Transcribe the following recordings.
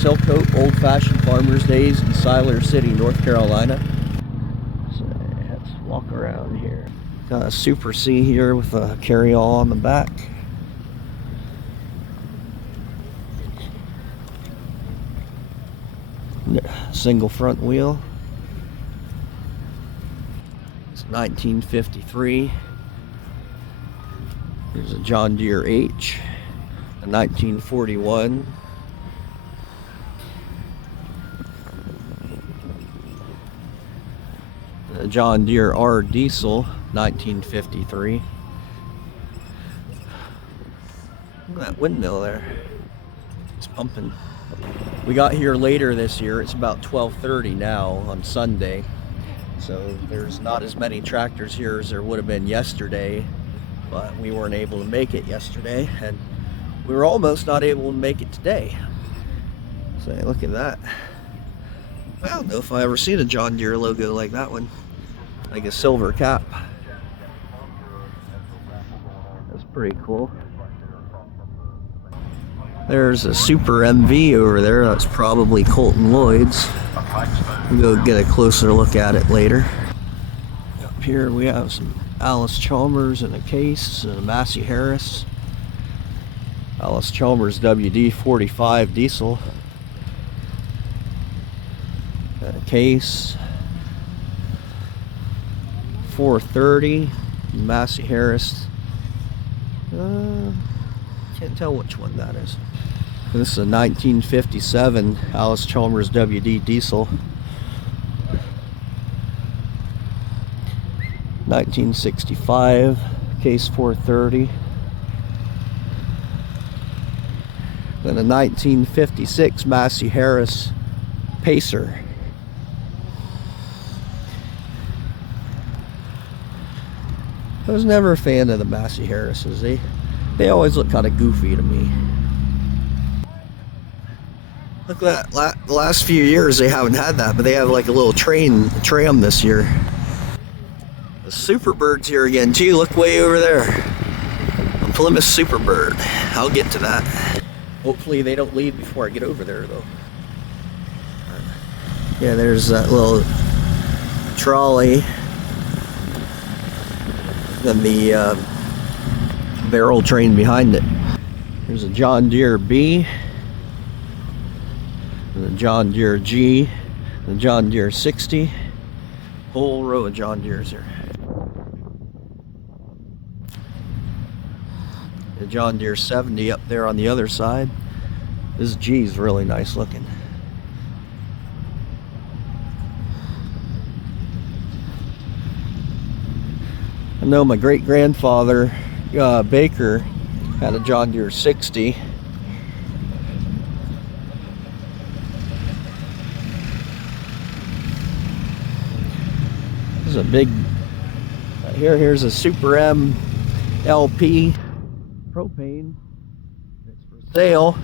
Silcoat Old Fashioned Farmers Days in Siler City, North Carolina. So let's walk around here. Got a Super C here with a carry-all on the back. Single front wheel. It's 1953. Here's a John Deere H, a 1941. A John Deere R Diesel, 1953. Look at that windmill there. It's pumping. We got here later this year. It's about 12:30 now on Sunday. So there's not as many tractors here as there would have been yesterday. But we weren't able to make it yesterday. And we were almost not able to make it today. So look at that. I don't know if I ever seen a John Deere logo like that one. Like a silver cap. That's pretty cool. There's a Super MV over there. That's probably Colton Lloyd's. We'll go get a closer look at it later. Up here we have some Allis Chalmers in a case and a Massey Harris. Allis Chalmers WD-45 diesel. Got a case. 430 Massey Harris. Can't tell which one that is. This is a 1957 Allis Chalmers WD diesel. 1965 case 430. Then a 1956 Massey Harris Pacer. I was never a fan of the Massey Harrises. They always look kind of goofy to me. Look at that. The last few years they haven't had that, but they have like a little tram this year. The Superbird's here again too. Look way over there. A Plymouth Superbird. I'll get to that. Hopefully they don't leave before I get over there though. Yeah, there's that little trolley. Then the barrel train behind it. There's a John Deere B, and a John Deere G, and a John Deere 60. Whole row of John Deeres here. The John Deere 70 up there on the other side. This G is really nice looking. I know my great-grandfather, Baker, had a John Deere 60. This is a big, here's a Super M LP propane. It's for sale.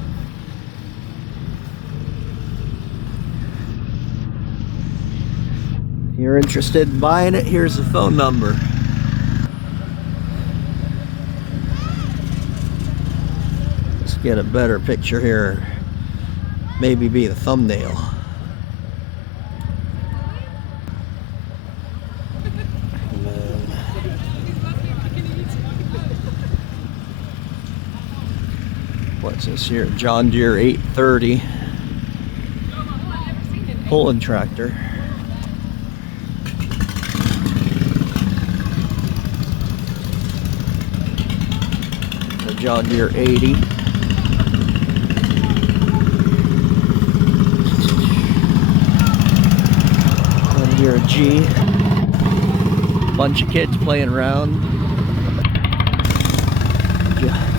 If you're interested in buying it, here's the phone number. Get a better picture here, maybe be the thumbnail. What's this here? John Deere 830 pulling tractor. The John Deere 80. Deere G. Bunch of kids playing around.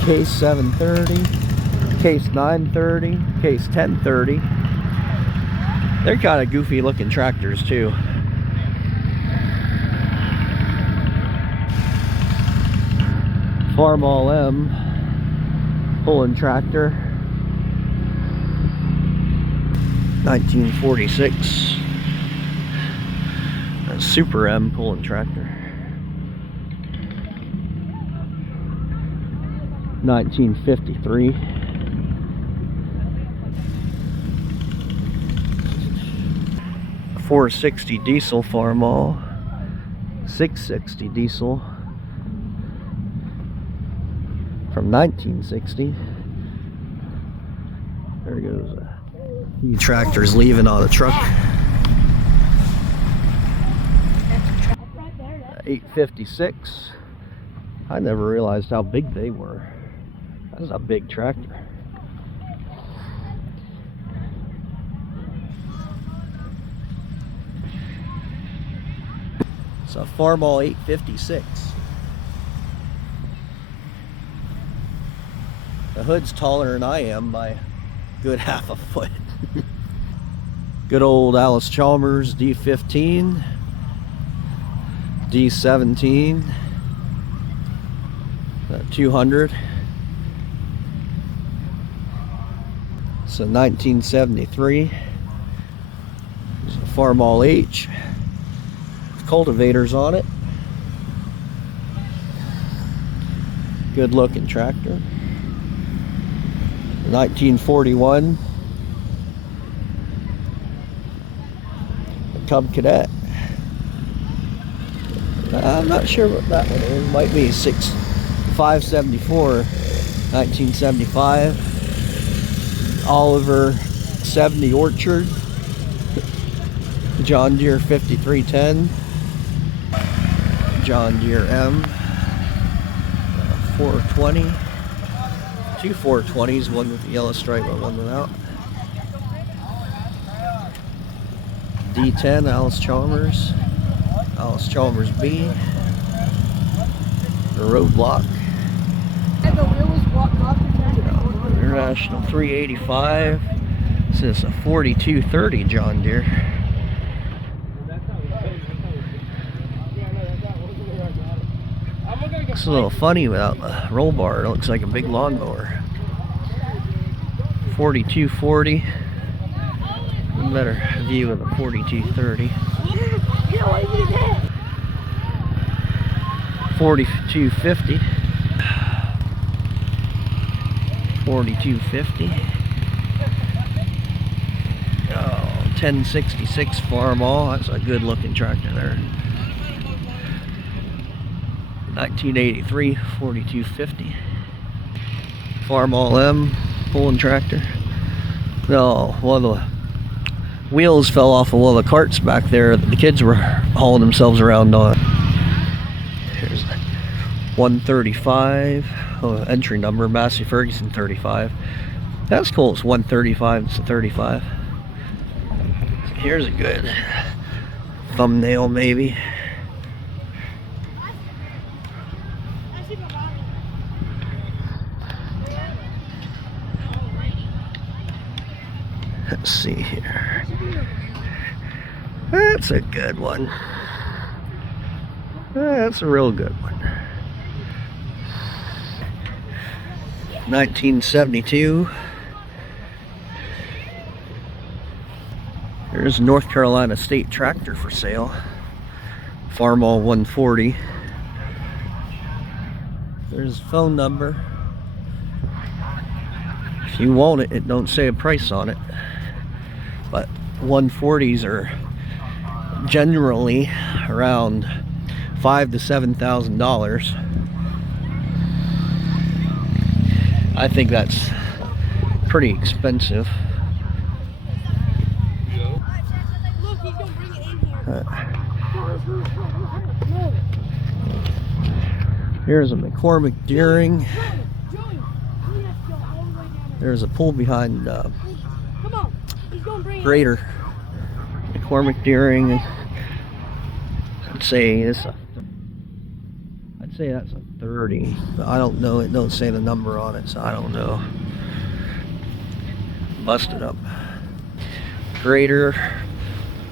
Case 730, case 930, case 1030. They're kind of goofy looking tractors too. Farmall M pulling tractor. 1946. A Super M pulling tractor. 1953. 460 diesel Farmall, 660 diesel from 1960. There goes a tractor's leaving on a truck. 856. I never realized how big they were. That's a big tractor. It's a Farmall 856. The hood's taller than I am by a good half a foot. Good old Allis-Chalmers D15, D17, 200. So 1973. There's a Farmall H with cultivators on it. Good looking tractor. 1941. A Cub Cadet. I'm not sure what that one is. It might be 574, 1975. Oliver 70 Orchard. John Deere 5310. John Deere M 420. Two 420s, one with the yellow stripe and one without. D10 Allis-Chalmers. Allis-Chalmers B. The Roadblock. International 385. This is a 4230 John Deere. Looks a little funny without the roll bar. It looks like a big lawnmower. 4240. A better view of the 4230. 4250. 4250. Oh, 1066 Farmall. That's a good looking tractor there. 1983 4250. Farmall M pulling tractor. No, one of the wheels fell off of one of the carts back there that the kids were hauling themselves around on. Here's 135. Oh, entry number, Massey Ferguson 35. That's cool. It's 135. It's a 35. Here's a good thumbnail, maybe. Let's see here. That's a good one. That's a real good one. 1972. There's North Carolina State Tractor for sale. Farmall 140. There's a phone number. If you want it, it don't say a price on it. But 140s are generally around $5,000 to $7,000. I think that's pretty expensive. Here's a McCormick Deering. There's a pull behind grader. McCormick Deering. I'd say that's a 30. But I don't know. It don't say the number on it, so I don't know. Busted up. Grader.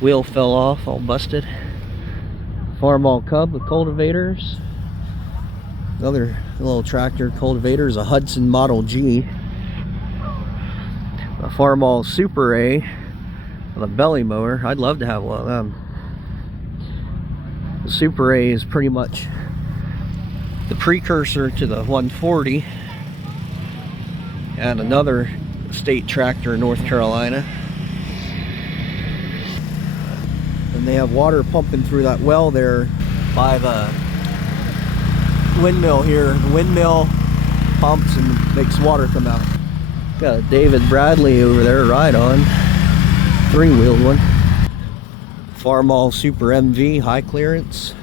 Wheel fell off, all busted. Farmall Cub with cultivators. Another little tractor cultivator is a Hudson Model G. A Farmall Super A with a belly mower. I'd love to have one of them. The Super A is pretty much the precursor to the 140. And another state tractor in North Carolina. And they have water pumping through that well there by the windmill here. The windmill pumps and makes water come out. Got a David Bradley over there, ride on. 3-wheeled one. Farmall Super MV, high clearance.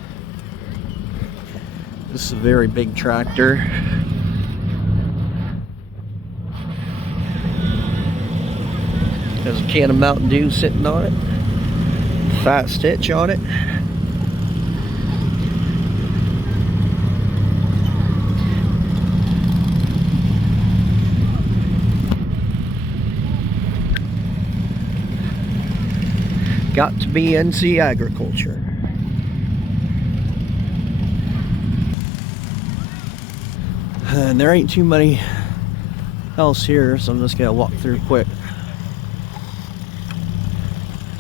This is a very big tractor. There's a can of Mountain Dew sitting on it. Fat Stitch on it. Got to be NC Agriculture. And there ain't too many else here, so I'm just gonna walk through quick.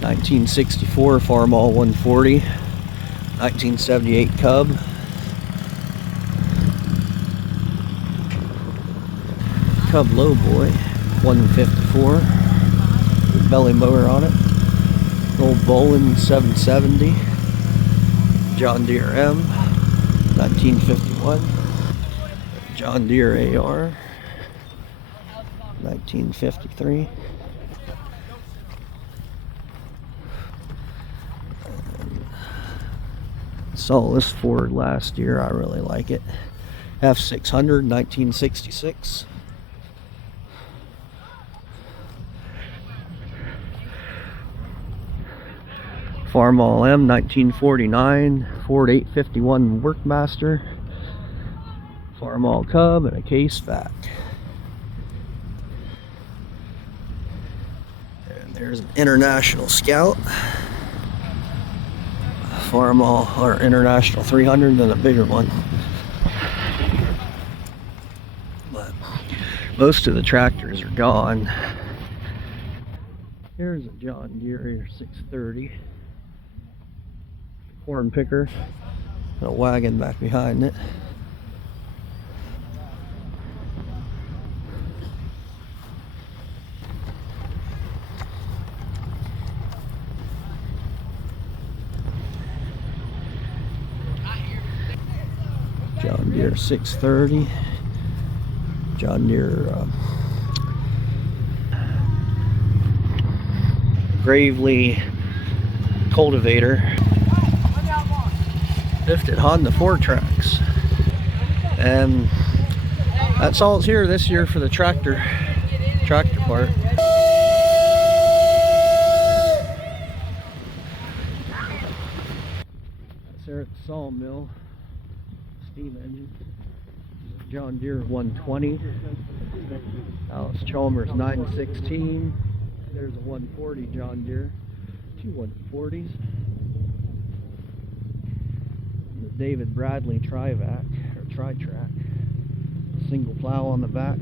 1964 Farmall 140, 1978 Cub, Cub Lowboy 154, belly motor on it. Old Bolin 770, John Deere M 1951, John Deere AR 1953. Saw this Ford last year. I really like it. F600 1966. Farmall M 1949, Ford 851 Workmaster, Farmall Cub, and a Case vac. And there's an International Scout, Farmall or International 300, and a bigger one. But most of the tractors are gone. Here's a John Deere 630. Corn picker and a wagon back behind it. John Deere 630, John Deere Gravely cultivator. Lifted Honda 4Trax. And that's all it's here this year for the tractor part. That's there at the sawmill. Steam engine. John Deere 120. Alice Chalmers 916. There's a 140 John Deere. Two 140s. David Bradley Tri-Vac or Tri-Track. Single plow on the back.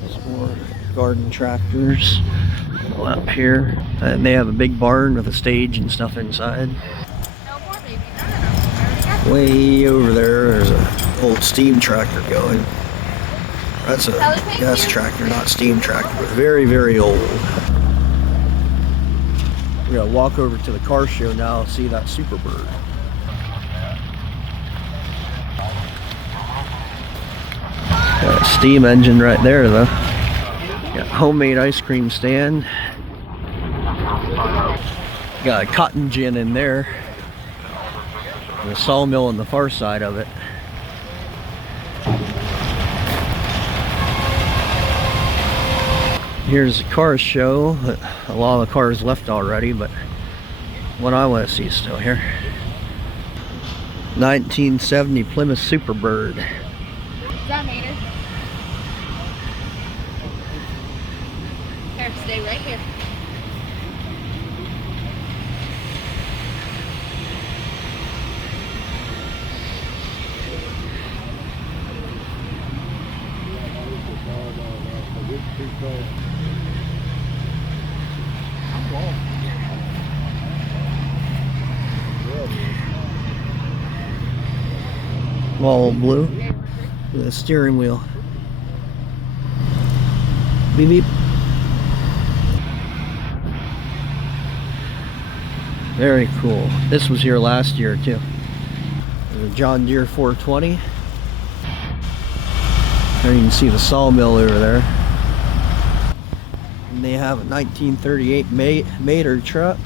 There's more garden tractors up here, and they have a big barn with a stage and stuff inside. Way over there's an old steam tractor going. That's a gas tractor, not steam tractor, but very, very old. We're gonna walk over to the car show now and see that Superbird. Got a steam engine right there though. Got a homemade ice cream stand. Got a cotton gin in there. And a sawmill on the far side of it. Here's the car show. A lot of the cars left already, but what I want to see is still here. 1970 Plymouth Superbird. Is that Mater? Here, stay right here. All blue with a steering wheel. Beep beep. Very cool. This was here last year too. The John Deere 420. There you can see the sawmill over there. And they have a 1938 Mater truck.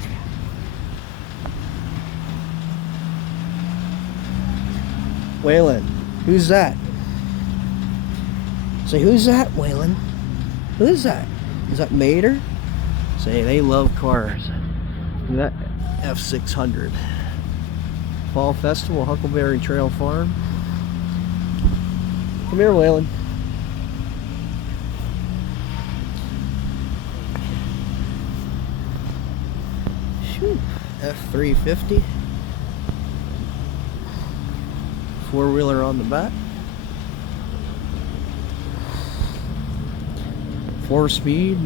Waylon, who's that? Say, who's that, Waylon? Who is that? Is that Mater? Say, they love cars. Look at that F600. Fall Festival, Huckleberry Trail Farm. Come here, Waylon. F350. Four-wheeler on the back. 4-speed.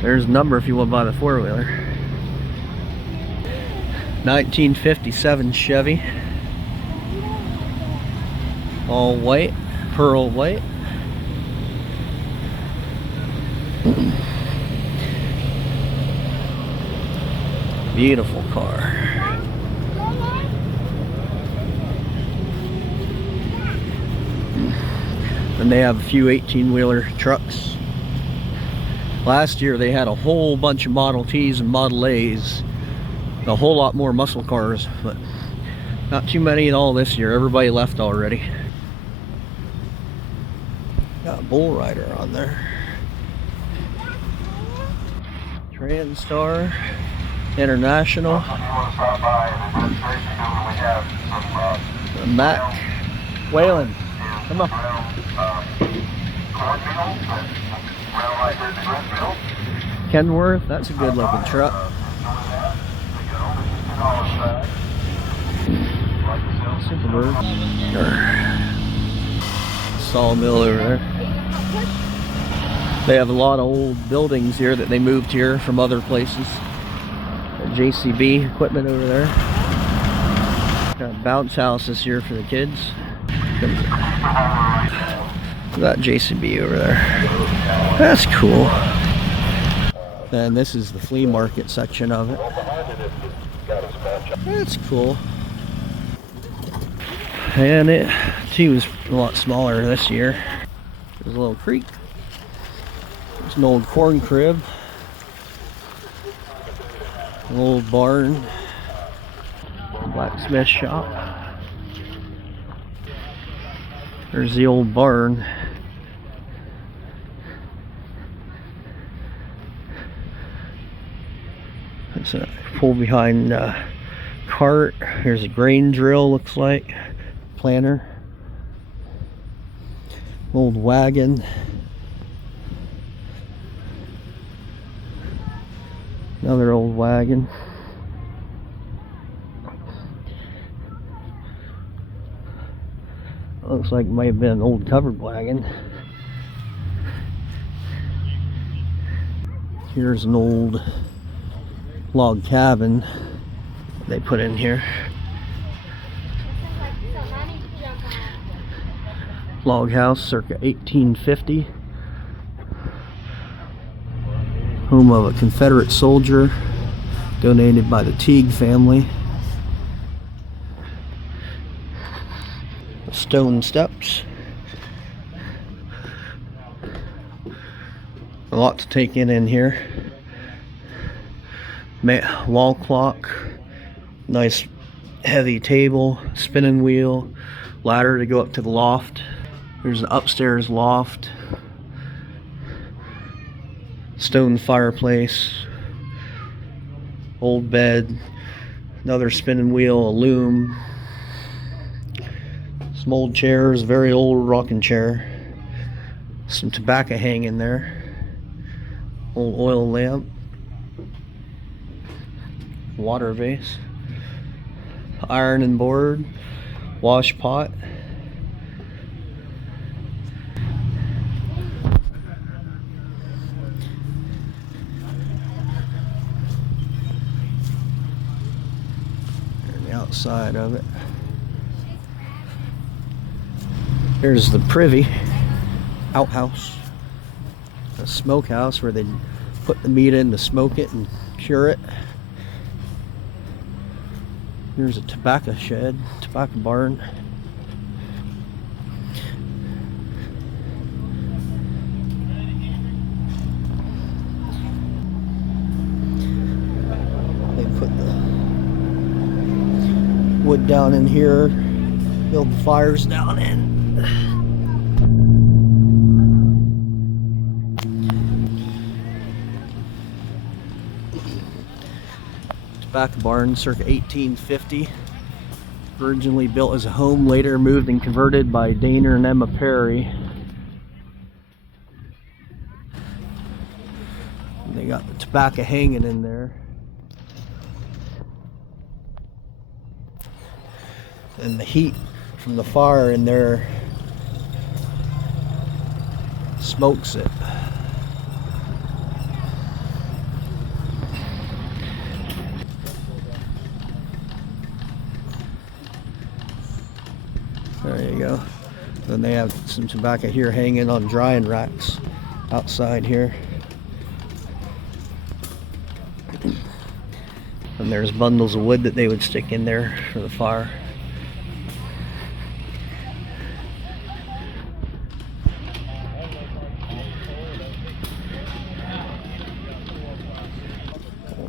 There's a number if you want to buy the four-wheeler. 1957 Chevy. All white, pearl white. Beautiful car. And they have a few 18-wheeler trucks. Last year they had a whole bunch of Model Ts and Model As. A whole lot more muscle cars, but not too many at all this year. Everybody left already. Got a Bull Rider on there. Transtar International. Mac. Waylon, come on. Kenworth, that's a good looking truck. Superbird. Sawmill over there. They have a lot of old buildings here that they moved here from other places. JCB equipment over there. Got a bounce house this year for the kids. Look at that JCB over there. That's cool. And this is the flea market section of it. That's cool. And it too was a lot smaller this year. There's a little creek. There's an old corn crib. An old barn. Blacksmith shop. There's the old barn. It's a pull behind cart. Here's a grain drill, looks like. Planter. Old wagon. Another old wagon. Looks like it might have been an old covered wagon. Here's an old log cabin they put in here. Log house circa 1850. Home of a Confederate soldier, donated by the Teague family. Stone steps. A lot to take in here. Wall clock, nice heavy table, spinning wheel, ladder to go up to the loft. There's an upstairs loft. Stone fireplace, old bed, another spinning wheel, a loom, some old chairs, very old rocking chair, some tobacco hanging there, old oil lamp, water vase, iron and board, wash pot. Outside of it. Here's the privy outhouse, a smokehouse where they put the meat in to smoke it and cure it. Here's a tobacco shed, tobacco barn. They put the wood down in here, build the fires down in. Tobacco barn, circa 1850. Originally built as a home, later moved and converted by Dana and Emma Perry. And they got the tobacco hanging in there. And the heat from the fire in there smokes it. There you go. Then they have some tobacco here hanging on drying racks outside here. And there's bundles of wood that they would stick in there for the fire.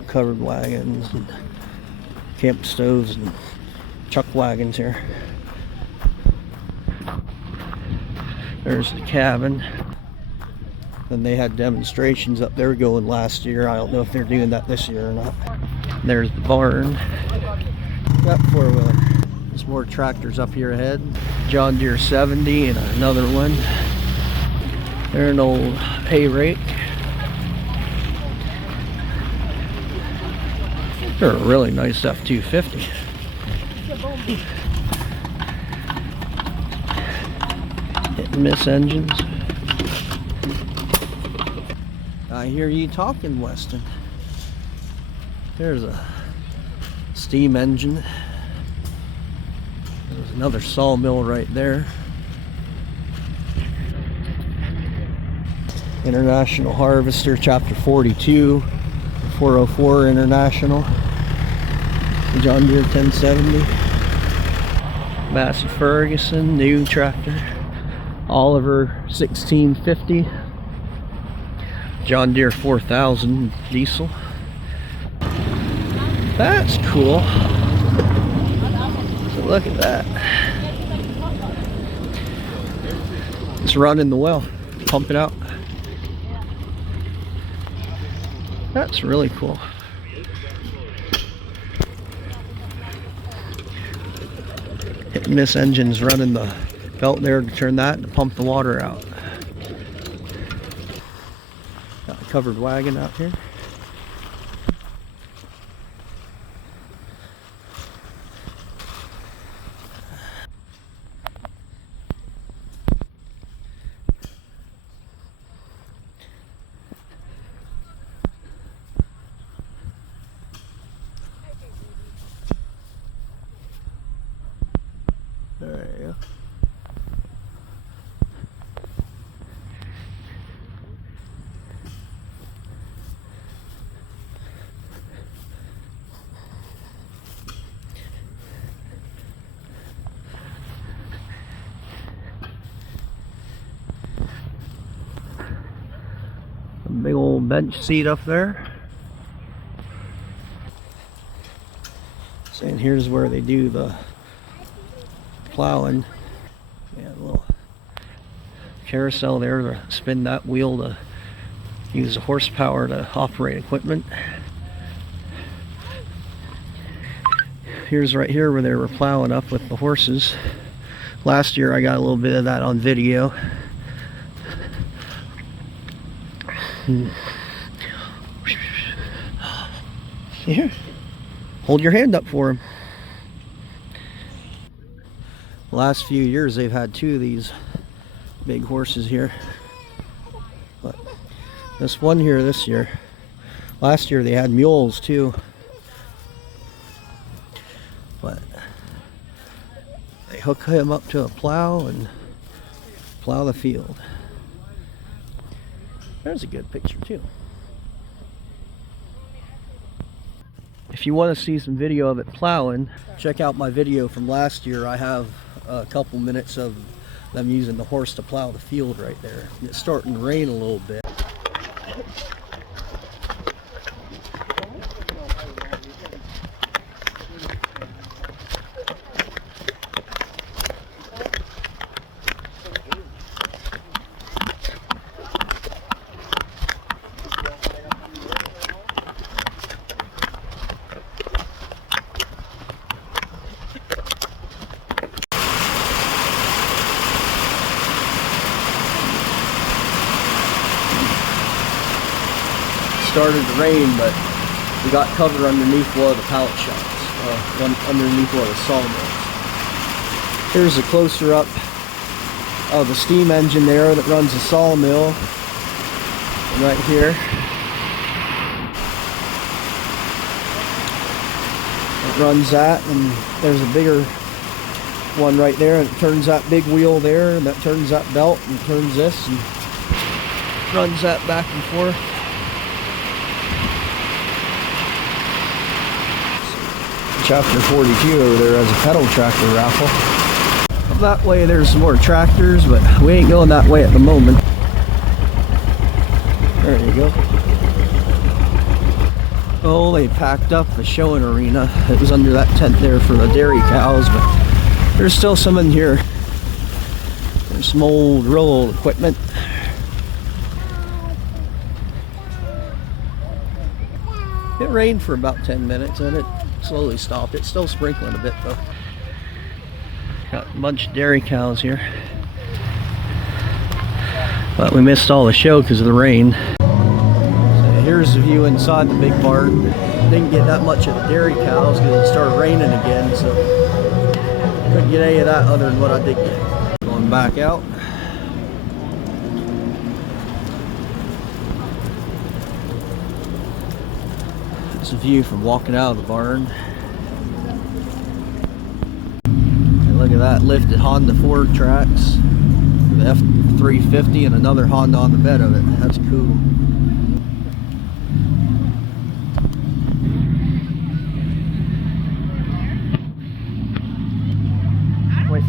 Covered wagons and camp stoves and chuck wagons here. There's the cabin. Then they had demonstrations up there going last year. I don't know if they're doing that this year or not. There's the barn. Got four-wheeler. There's more tractors up here ahead. John Deere 70 and another one. There's an old hay rake. They're a really nice F-250. Hit and miss engines. I hear you talking, Weston. There's a steam engine. There's another sawmill right there. International Harvester, Chapter 42, 404 International. John Deere 1070. Massey Ferguson, new tractor. Oliver 1650. John Deere 4000 diesel. That's cool. So look at that. It's running the well, pumping out. That's really cool. Hit and miss engines running the belt there to turn that to pump the water out. Got a covered wagon out here. There you go. A big old bench seat up there. And here's where they do the plowing. Yeah, a little carousel there to spin that wheel to use the horsepower to operate equipment. Here's right here where they were plowing up with the horses. Last year I got a little bit of that on video. Here, hold your hand up for him. Last few years they've had two of these big horses here, but this one here this year, last year they had mules too, but they hook him up to a plow and Plow the field. There's a good picture too. If you want to see some video of it plowing, check out my video from last year. I have a couple minutes of them using the horse to plow the field right there. It's starting to rain a little bit. Started to rain, but we got cover underneath one of the pallet shops, underneath one of the sawmills. Here's a closer up of the steam engine there that runs the sawmill. And right here, it runs that, and there's a bigger one right there, and it turns that big wheel there, and that turns that belt, and turns this, and runs that back and forth. Chapter 42 over there has a pedal tractor raffle. Up that way there's some more tractors, but we ain't going that way at the moment. There you go. Oh, they packed up the showing arena. It was under that tent there for the dairy cows, but there's still some in here. There's some old, real old equipment. It rained for about 10 minutes and it slowly stopped. It's still sprinkling a bit though. Got a bunch of dairy cows here. But we missed all the show because of the rain. So here's the view inside the big barn. Didn't get that much of the dairy cows because it started raining again, so couldn't get any of that other than what I did get. Going back out. It's a view from walking out of the barn. And look at that lifted Honda Ford tracks. The F350 and another Honda on the bed of it. That's cool. Wait.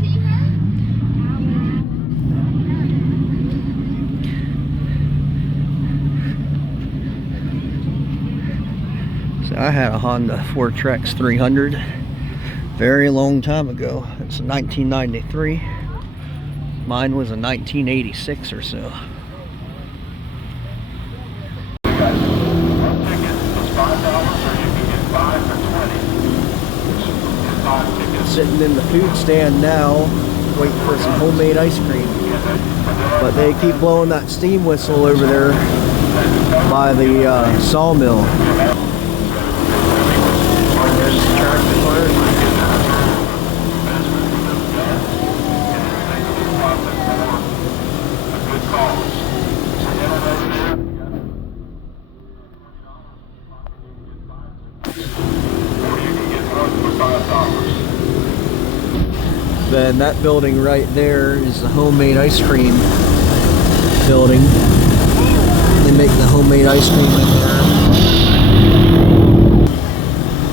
I had a Honda Ford Trex 300 very long time ago. It's a 1993. Mine was a 1986 or so. Sitting in the food stand now, waiting for some homemade ice cream. But they keep blowing that steam whistle over there by the sawmill. There's the tractor part. Then that building right there is the homemade ice cream building. They make the homemade ice cream in there.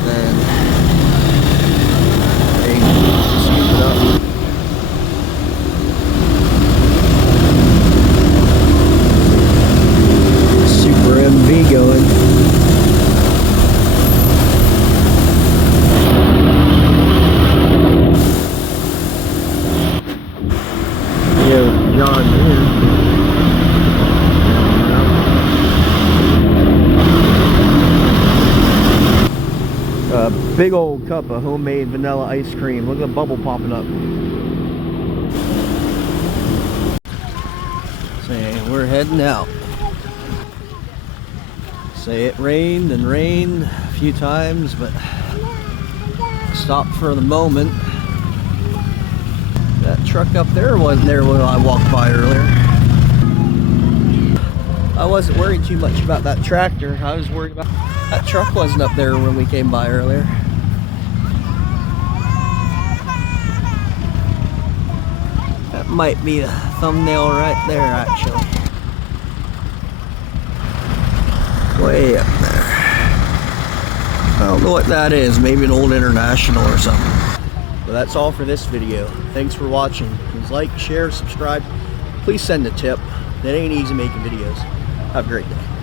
Then they scoop it up. Super MV going. John here. A big old cup of homemade vanilla ice cream. Look at the bubble popping up. So we're heading out. Say it rained and rained a few times, but stopped for the moment. That truck up there wasn't there when I walked by earlier. I wasn't worried too much about that tractor. I was worried about that truck wasn't up there when we came by earlier. That might be the thumbnail right there, actually. Way up there. I don't know what that is. Maybe an old International or something. But that's all for this video. Thanks for watching. Please like, share, subscribe. Please send a tip. It ain't easy making videos. Have a great day.